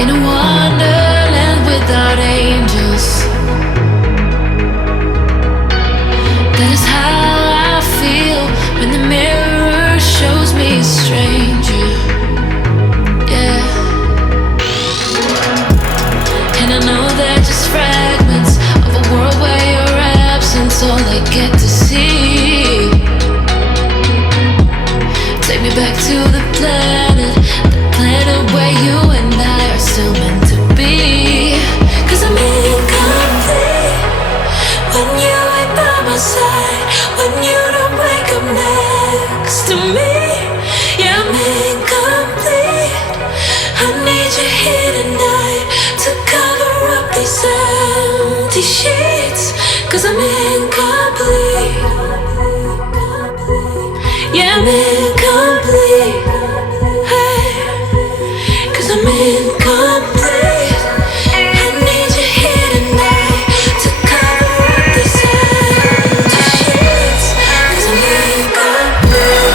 in a wonderland without angels. That is how I feel when the mirror shows me a stranger. Yeah. And I know they're just fragments of a world where your absence all I get to see. Take me back to the planet where you and I are still meant to be. 'Cause I'm incomplete when you ain't by my side, when you don't wake up next to me. Yeah, I'm incomplete. I need you here tonight to cover up these empty sheets. 'Cause I'm incomplete. Yeah, I'm incomplete. Hey, 'cause I'm incomplete. I need you here tonight to cover up these empty sheets. 'Cause I'm incomplete.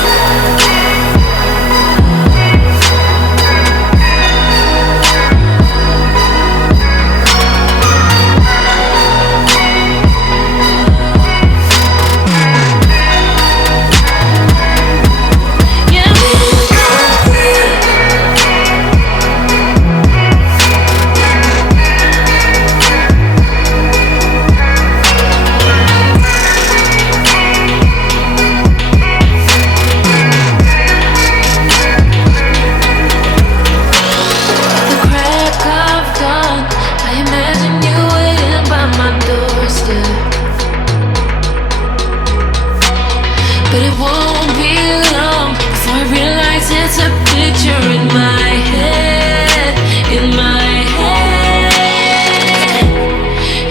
But it won't be long before I realize it's a picture in my head, in my head.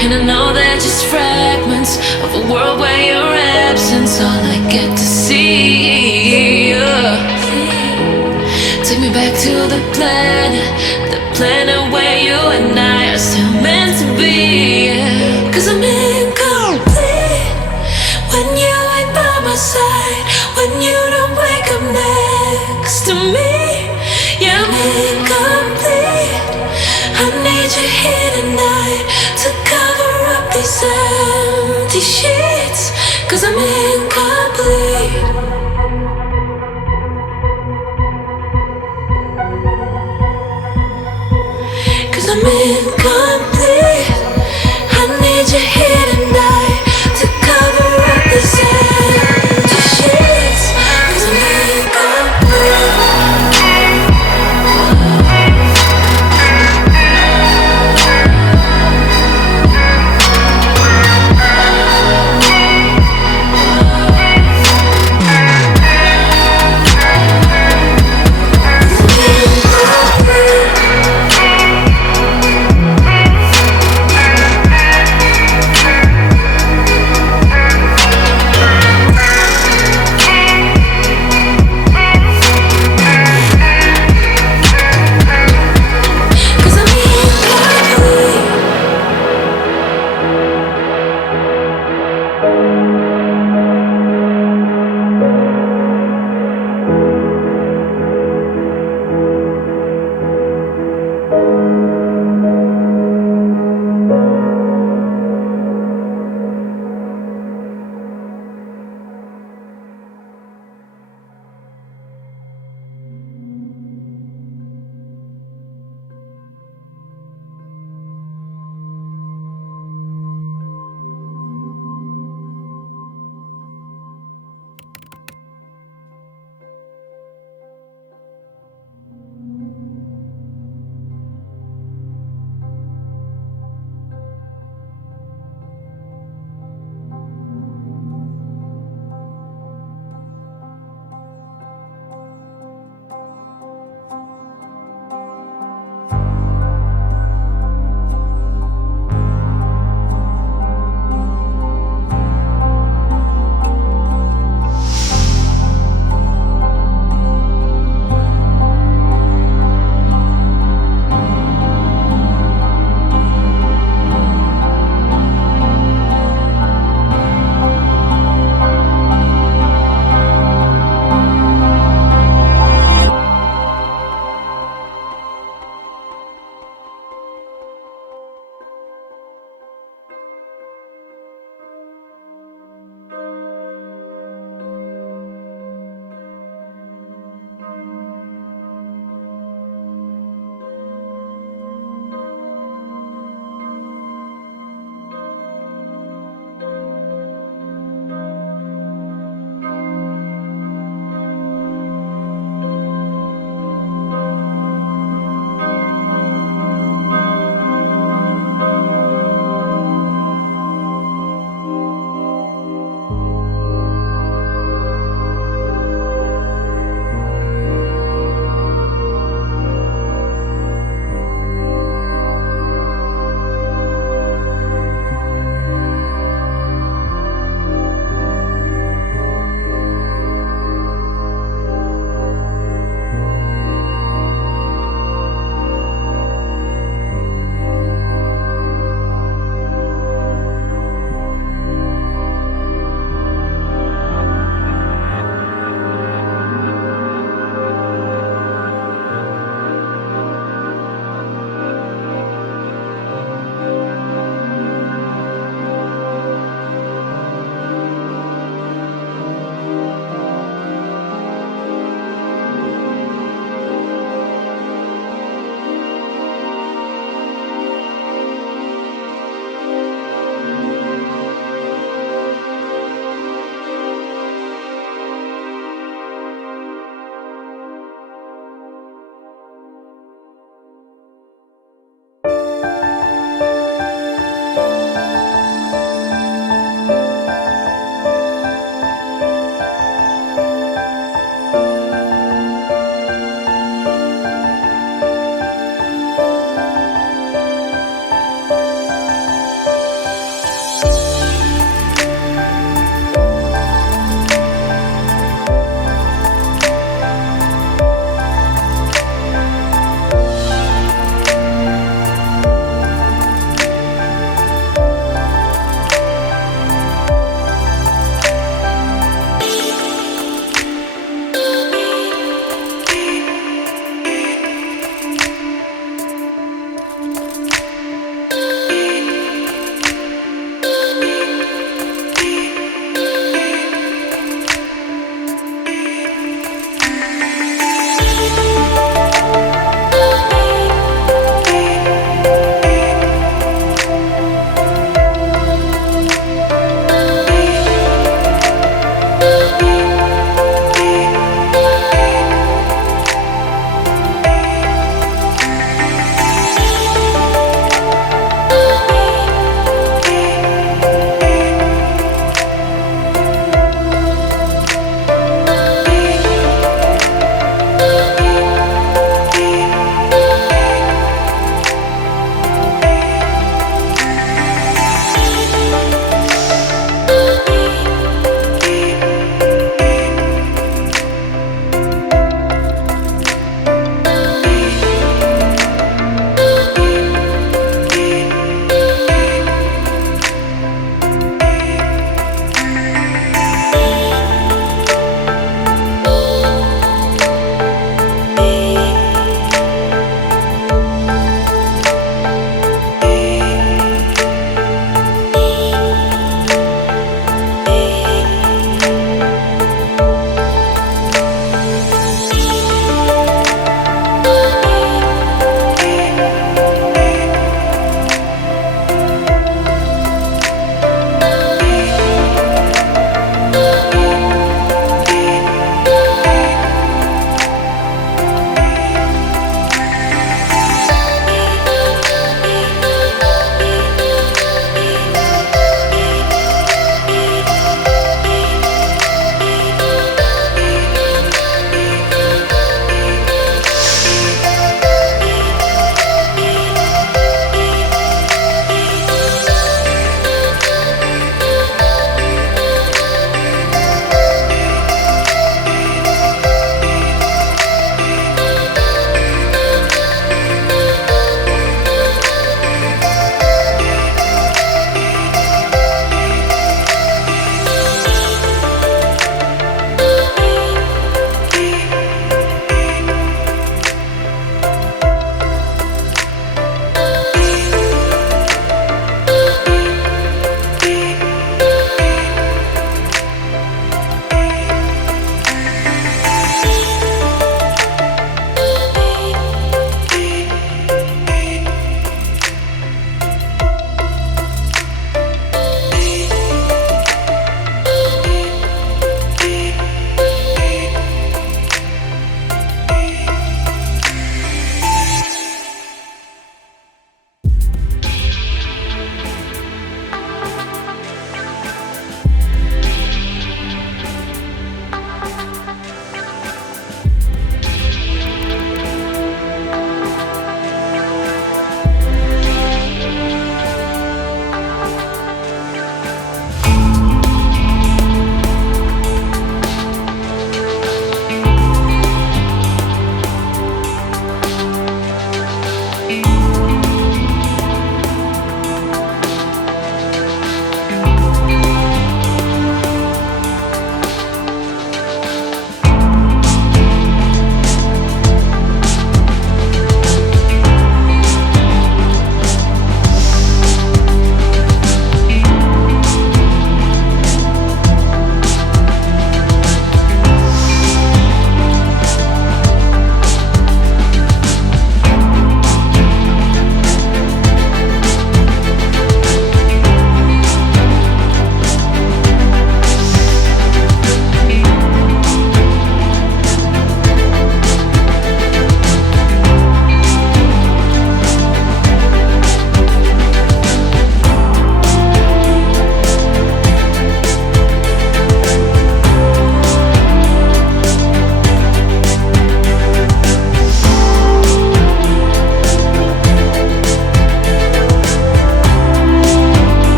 And I know they're just fragments of a world where your absence all I get to see. Take me back to the planet where you and I are still meant to be. 'Cause I'm incomplete when you ain't by my side, when you don't wake up next to me. Yeah, I'm incomplete. I need you here tonight to cover up these empty sheets. 'Cause I'm incomplete. I'm incomplete. I need you here tonight to cover up this empty sheets. 'Cause I'm incomplete.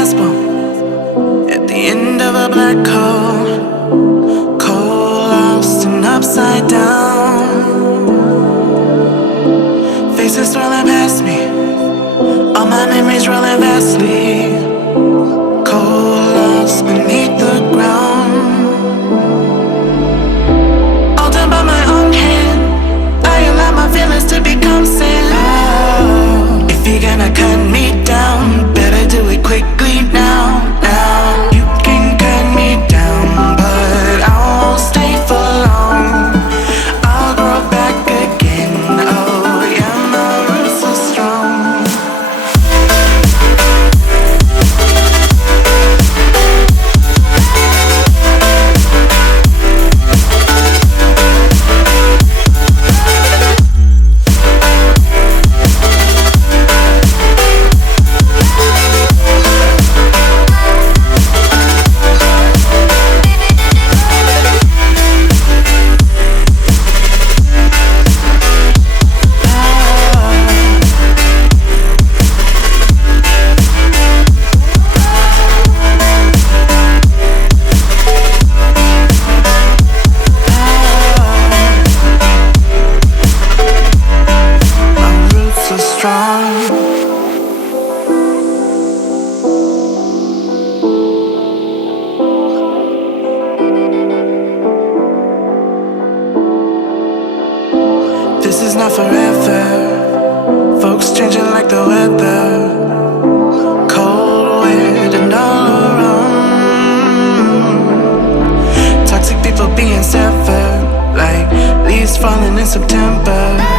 fast boat at the end of a black hole, cold, lost and upside down. Faces swirling past me, all my memories rolling vastly, cold, lost beneath the ground. All done by my own hand, I allow my feelings to become sand. Oh, if you're gonna cut me down, better do it quickly now, now. You can cut me down, but I won't stay for long. I'll grow back again, oh yeah, my roots are strong. This is not forever. Folks changing like the weather. Cold, wet, and all around. Toxic people being severed, like leaves falling in September.